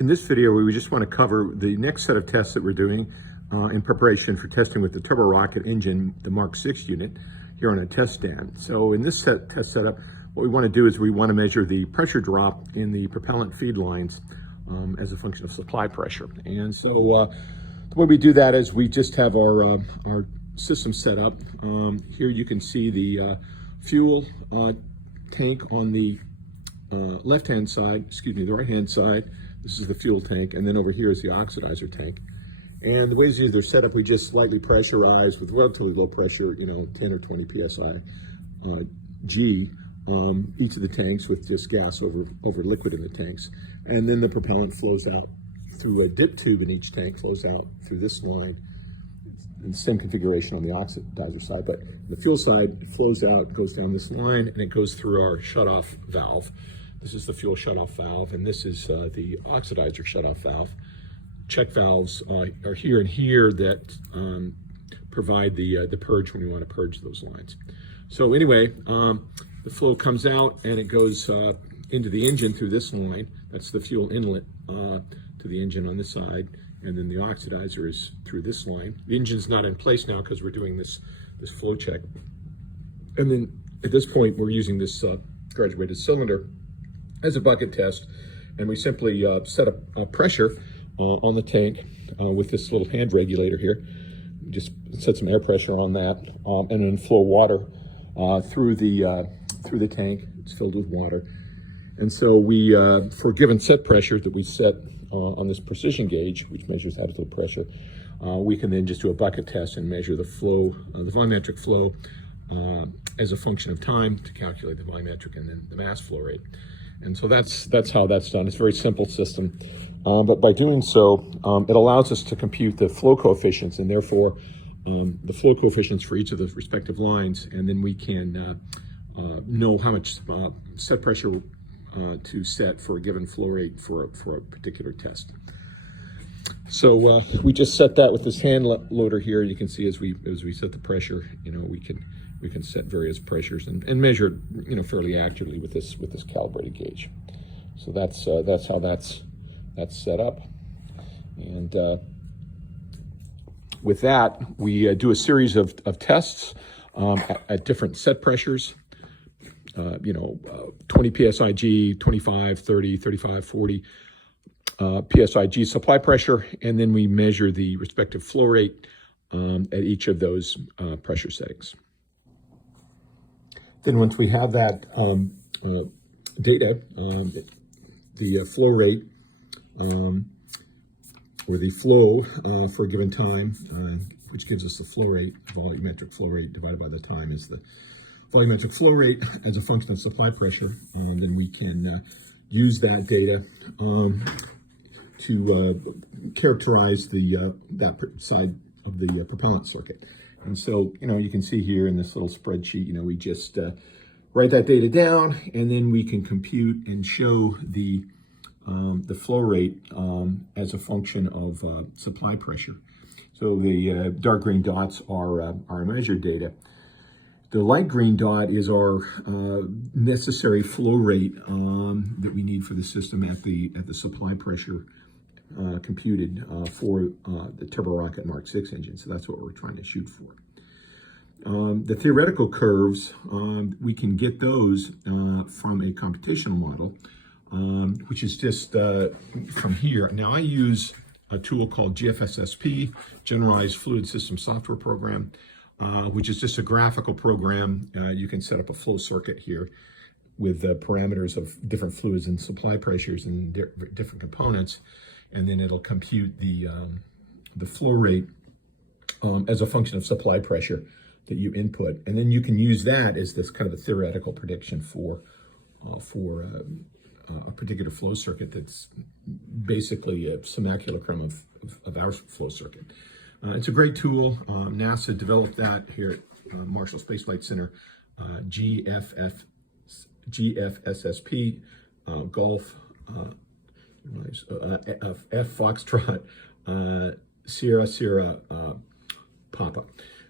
In this video, we just want to cover the next set of tests that we're doing in preparation for testing with the turborocket engine, the Mark 6 unit, here on a test stand. So in this test setup, what we want to do is we want to measure the pressure drop in the propellant feed lines as a function of supply pressure. And so the way we do that is we just have our system set up. Here you can see the fuel tank on the left-hand side, the right-hand side. This is the fuel tank, and then over here is the oxidizer tank. And the ways they're set up, we just lightly pressurize with relatively low pressure, 10 or 20 psi G, each of the tanks with just gas over liquid in the tanks. And then the propellant flows out through a dip tube in each tank, flows out through this line. And the same configuration on the oxidizer side, but the fuel side flows out, goes down this line, and it goes through our shutoff valve. This is the fuel shutoff valve, and this is the oxidizer shutoff valve. Check valves are here and here that provide the purge when you want to purge those lines. So anyway, the flow comes out and it goes into the engine through this line. That's the fuel inlet to the engine on this side, and then the oxidizer is through this line. The engine's not in place now because we're doing this flow check. And then at this point, we're using this graduated cylinder as a bucket test, and we simply set a pressure on the tank with this little hand regulator here. Just set some air pressure on that, and then flow water through the tank. It's filled with water, and so we, for a given set pressure that we set on this precision gauge, which measures absolute pressure, we can then just do a bucket test and measure the flow, the volumetric flow, as a function of time to calculate the volumetric and then the mass flow rate. And so that's how that's done. It's a very simple system, but by doing so, it allows us to compute the flow coefficients, and therefore the flow coefficients for each of the respective lines, and then we can know how much set pressure to set for a given flow rate for a particular test. So we just set that with this hand loader here. You can see as we set the pressure, we can set various pressures and measure it, fairly accurately with this calibrated gauge. So that's how that's set up. And with that, we do a series of tests at different set pressures. 20 psi-G, 25, 30, 35, 40 psi-G supply pressure, and then we measure the respective flow rate at each of those pressure settings. Then once we have that data, the flow rate, or the flow for a given time, which gives us the flow rate, volumetric flow rate divided by the time is the volumetric flow rate as a function of supply pressure, then we can use that data to characterize that side of the propellant circuit. And so, you can see here in this little spreadsheet, we just write that data down, and then we can compute and show the flow rate as a function of supply pressure. So the dark green dots are our measured data. The light green dot is our necessary flow rate that we need for the system at the supply pressure computed for the turborocket Mark 6 engine. So that's what we're trying to shoot for. The theoretical curves, we can get those from a computational model, which is just from here. Now I use a tool called GFSSP, Generalized Fluid System Software Program, which is just a graphical program. You can set up a flow circuit here with parameters of different fluids and supply pressures and different components, and then it'll compute the flow rate as a function of supply pressure that you input, and then you can use that as this kind of a theoretical prediction for a particular flow circuit that's basically a simulacrum of our flow circuit. It's a great tool. NASA developed that here at Marshall Space Flight Center, GFSSP, Golf, F Foxtrot, Sierra Papa.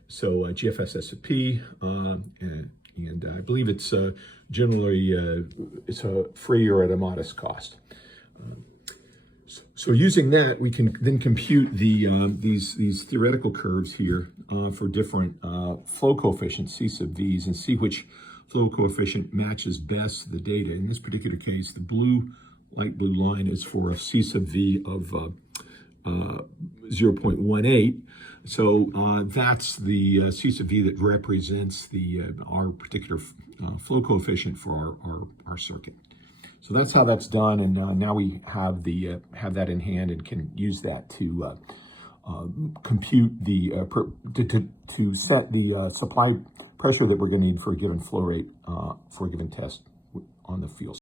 So GFSSP, and I believe it's generally it's free or at a modest cost. So using that, we can then compute these theoretical curves here for different flow coefficients, C sub v's, and see which flow coefficient matches best the data. In this particular case, the light blue line is for a C sub v of 0.18. So that's the C sub v that represents our particular flow coefficient for our circuit. So that's how that's done, and now we have that in hand and can use that to compute to set the supply pressure that we're going to need for a given flow rate for a given test on the field.